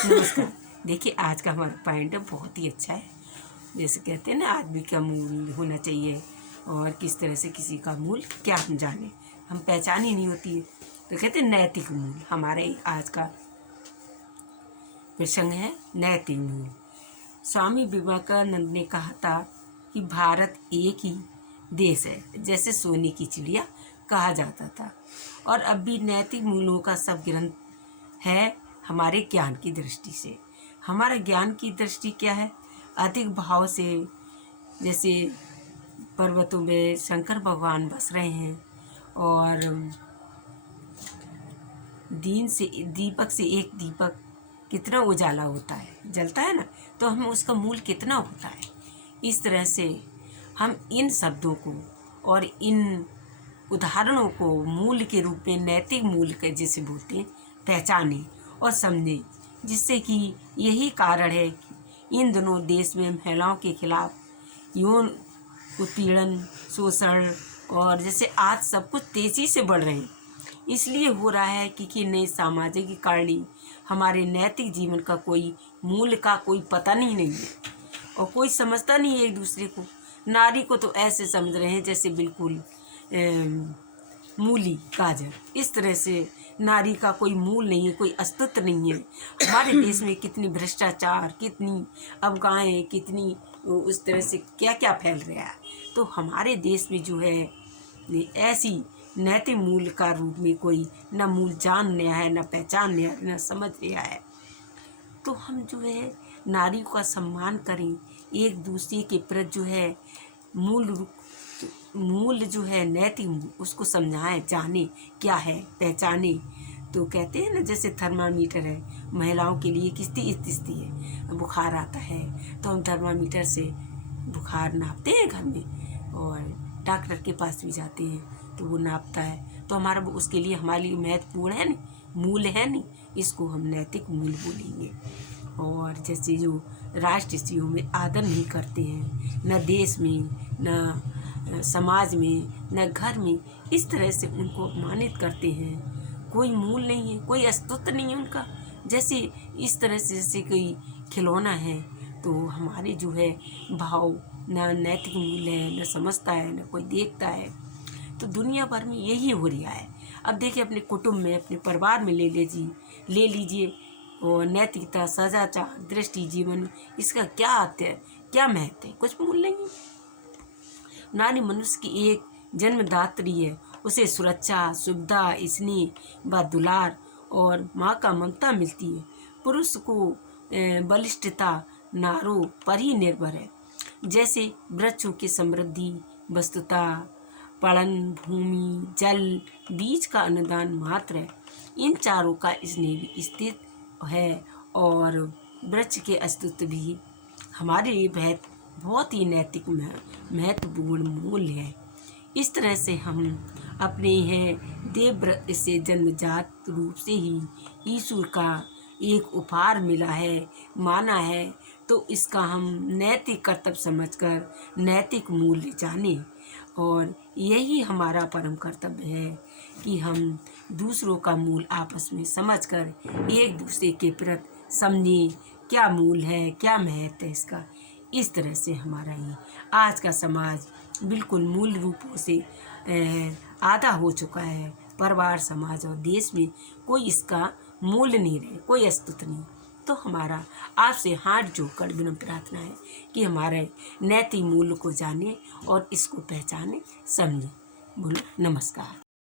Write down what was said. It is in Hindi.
नमस्कार। देखिए, आज का हमारा पॉइंट बहुत ही अच्छा है। जैसे कहते हैं ना, आदमी का मूल होना चाहिए और किस तरह से किसी का मूल क्या हम जाने, हम पहचान ही नहीं होती है। तो कहते हैं नैतिक मूल। हमारे आज का प्रसंग है नैतिक मूल। स्वामी विवेकानंद ने कहा था कि भारत एक ही देश है, जैसे सोने की चिड़िया कहा जाता था। और अब भी नैतिक मूल्यों का सब ग्रंथ है हमारे ज्ञान की दृष्टि से। हमारा ज्ञान की दृष्टि क्या है? अधिक भाव से, जैसे पर्वतों में शंकर भगवान बस रहे हैं और दीपक से एक दीपक कितना उजाला होता है, जलता है ना, तो हम उसका मूल कितना होता है। इस तरह से हम इन शब्दों को और इन उदाहरणों को मूल के रूप में, नैतिक मूल के जिसे बोलते हैं, पहचानें और समझें। जिससे कि यही कारण है कि इन दोनों देश में महिलाओं के खिलाफ यौन उत्पीड़न, शोषण और जैसे आज सब कुछ तेज़ी से बढ़ रहे हैं। इसलिए हो रहा है कि नए सामाजिक कारण हमारे नैतिक जीवन का कोई मूल का कोई पता नहीं है और कोई समझता नहीं है एक दूसरे को। नारी को तो ऐसे समझ रहे हैं जैसे बिल्कुल मूली गाजर। इस तरह से नारी का कोई मूल नहीं है, कोई अस्तित्व नहीं है। हमारे देश में कितनी भ्रष्टाचार, कितनी अफवाहें, कितनी उस तरह से क्या क्या फैल रहा है। तो हमारे देश में जो है ऐसी नैतिक मूल का रूप में कोई न मूल जान रहा है, न पहचान रहा है, न समझ रहा है। तो हम जो है नारी का सम्मान करें, एक दूसरे के प्रति जो है मूल जो है नैतिक मूल, उसको समझाएं, जाने क्या है, पहचाने। तो कहते हैं ना, जैसे थर्मामीटर है महिलाओं के लिए, किसकी स्थिति है, बुखार आता है तो हम थर्मामीटर से बुखार नापते हैं घर में और डॉक्टर के पास भी जाते हैं तो वो नापता है। तो हमारा उसके लिए हमारे लिए महत्वपूर्ण है नहीं, मूल है नहीं, इसको हम नैतिक मूल बोलेंगे। और जैसे जो राष्ट्रीय में आदर नहीं करते हैं, न देश में, न समाज में, न घर में, इस तरह से उनको अपमानित करते हैं। कोई मूल नहीं है, कोई अस्तित्व नहीं है उनका। जैसे इस तरह से जैसे कोई खिलौना है, तो हमारे जो है भाव न नैतिक मूल्य है, न समझता है, न कोई देखता है। तो दुनिया भर में यही हो रहा है। अब देखिए, अपने कुटुंब में, अपने परिवार में ले लीजिए और नैतिकता, सदाचार, दृष्टि, जीवन, इसका क्या अर्थ है, क्या महत्व है? कुछ मूल नहीं। नारी मनुष्य की एक जन्मदात्री है। उसे सुरक्षा, सुविधा, स्नेह व दुलार और माँ का ममता मिलती है। पुरुष को बलिष्ठता नारों पर ही निर्भर है। जैसे वृक्षों की समृद्धि, वस्तुता, पड़न, भूमि, जल, बीज का अनुदान मात्र है। इन चारों का स्नेह भी स्थित है और वृक्ष के अस्तित्व भी हमारे लिए बहुत ही नैतिक महत्वपूर्ण मूल्य है। इस तरह से हम अपने हैं देवव्रत से जन्मजात रूप से ही ईश्वर का एक उपहार मिला है, माना है। तो इसका हम नैतिक कर्तव्य समझकर नैतिक मूल्य जानें और यही हमारा परम कर्तव्य है कि हम दूसरों का मूल आपस में समझकर एक दूसरे के प्रति समझें, क्या मूल है, क्या महत्व है इसका। इस तरह से हमारा ये आज का समाज बिल्कुल मूल रूपों से आधा हो चुका है। परिवार, समाज और देश में कोई इसका मूल्य नहीं रहे, कोई अस्तित्व नहीं। तो हमारा आपसे हाथ जोड़कर विनम्र प्रार्थना है कि हमारे नैतिक मूल्य को जाने और इसको पहचाने, समझें। बोलो नमस्कार।